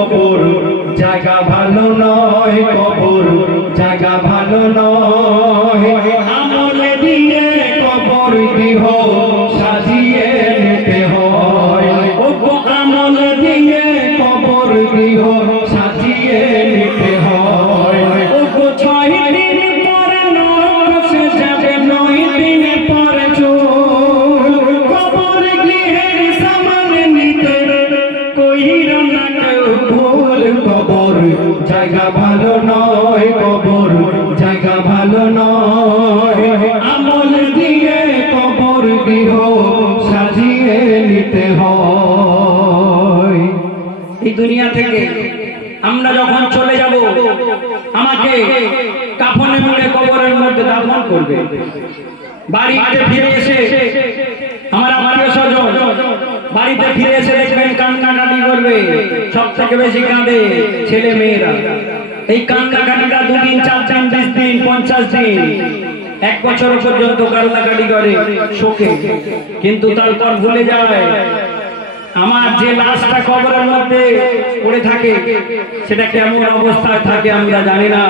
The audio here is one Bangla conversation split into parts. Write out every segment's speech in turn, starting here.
কবর জায়গা ভালো নয়, কবর জায়গা ভালো নয়। আমল দিয়ে কবর গৃহ সাজিয়ে নিতে হয়, ওগো আমল দিয়ে কবর গৃহ সাজিয়ে নিতে হয়। ওগো 6 দিন পর নরক যাবে, 9 দিন পর চুল। কবর গৃহের সামান নিতে কইর না কেউ ভুল, কবর জায়গা ভালো নয়, কবর জায়গা ভালো নয়। আমল দিয়ে কবর গৃহ সাজিয়ে নিতে হয়। এই দুনিয়া থেকে আমরা যখন চলে যাব, আমাকে কাফনে মুড়ে কবরের মধ্যে দাফন করবে। বাড়িতে ফিরে এসে আমার আত্মীয় স্বজন বাড়িতে ফিরে এসে দেখবেন কান্নাকাটি করবে। সব থেকে বেশি কাঁদে ছেলে মেয়েরা। এই কান্নাকাটিটা 2 দিন 4 দিন 20 দিন 50 দিন 1 বছর পর্যন্ত কান্নাকাটি করে শোকে, কিন্তু তারপর ভুলে যায় আমার যে লাশটা কবরের মধ্যে পড়ে থাকে সেটা কেমন অবস্থায় থাকে আমরা জানি না।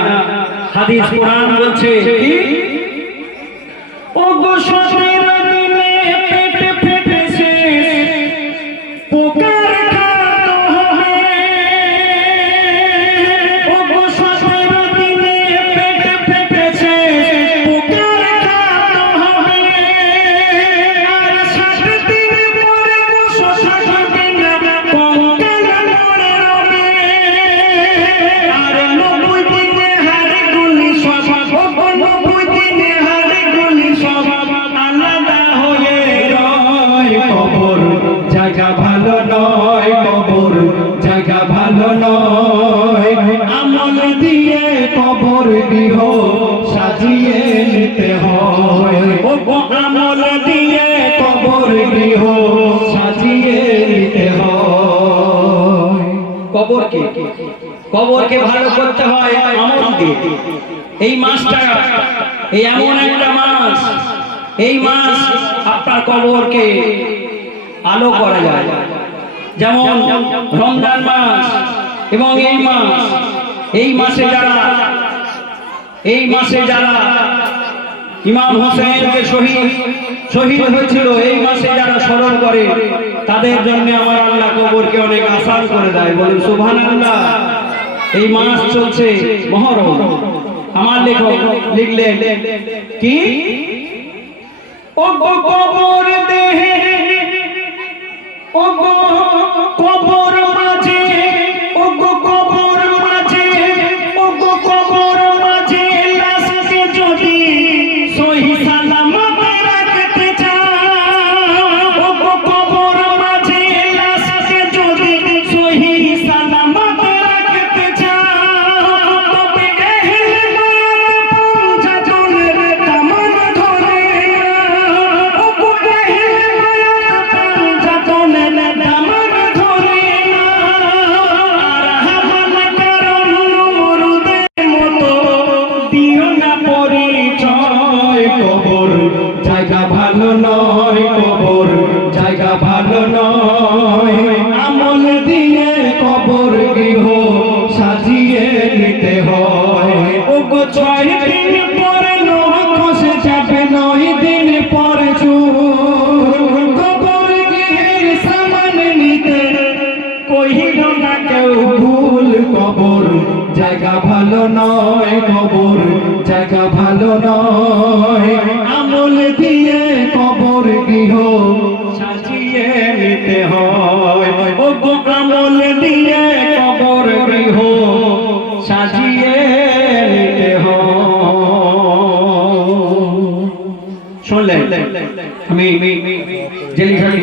হাদিস কোরআন বলছে কি, ওগো শোষের দিনে পেটে ফেটেছে পোকার খাদ্য হবে। ওগো শোষের দিনে পেটে ফেটেছে পোকার খাদ্য হবে। আর 7 দিন পরে গোশো থাকবে না, কঙ্কাল পড়ে রবে। আর 90 দিনে হাড় গুলি সব, ওগো 90 দিনে হাড় গুলি সব আলাদা হয়ে রয়। কবর জায়গা ভালো নয়, কবর জায়গা ভালো নয়। আমল দিয়ে কবর গৃহ সাজিয়ে নিতে হয়, ওগো আমল দিয়ে কবর গৃহ সাজিয়ে নিতে হয়। কবরকে ভালো করতে হয় আমল দিয়ে। এই মাসটা এই এমন একটা মাস, এই মাস আপনার কবরকে আলো করা যায়। যেমন রমজান মাস এবং এই মাসে যারা ইমাম হোসেনকে শহীদ হয়েছিল, এই মাসে যারা স্মরণ করে তাদের জন্য আমার আল্লাহ কবরকে অনেক আসান করে দেয়। বলেন সুবহানাল্লাহ। এই মাস চলছে মুহররম। আমার লেখক লিখলেন কি, ওগো কবর দেহে ওগো কবর মাঝে, ওগো কবর মাঝে, ওগো কবর মাঝে লাশকে যদি সহি সালামত রাখতে চাও, ওগো কবর মাঝে লাশকে যদি সহি সালামত রাখতে চাও, তবে এহলে বায়াত পঞ্জাতনের কামান ধরে নাও। ওগো এহলে বায়াত পঞ্জাতনের কামান ধরে নাও। আর হামান কারণ নমরুদের মতো দিও না পরিচয়। কবর জায়গা ভালো নয়, কবর জায়গা ভালো নয়। আমল দিয়ে কবর গৃহ সাজিয়ে নিতে হয়, ওগো 6 দিন পরে নখ খসে যাবে, 9 দিন পর চুল। কবর গৃহের সামান নিতে কইর না কেউ ভুল, কবর জায়গা ভালো নয়, কবর জায়গা ভালো নয়। আমল দিয়ে কবর গৃহ সাজিয়ে নিতে হয়, ওগো আমল দিয়ে কবর গৃহ সাজিয়ে নিতে হয়। শুনলেন আমি যে লেখাটি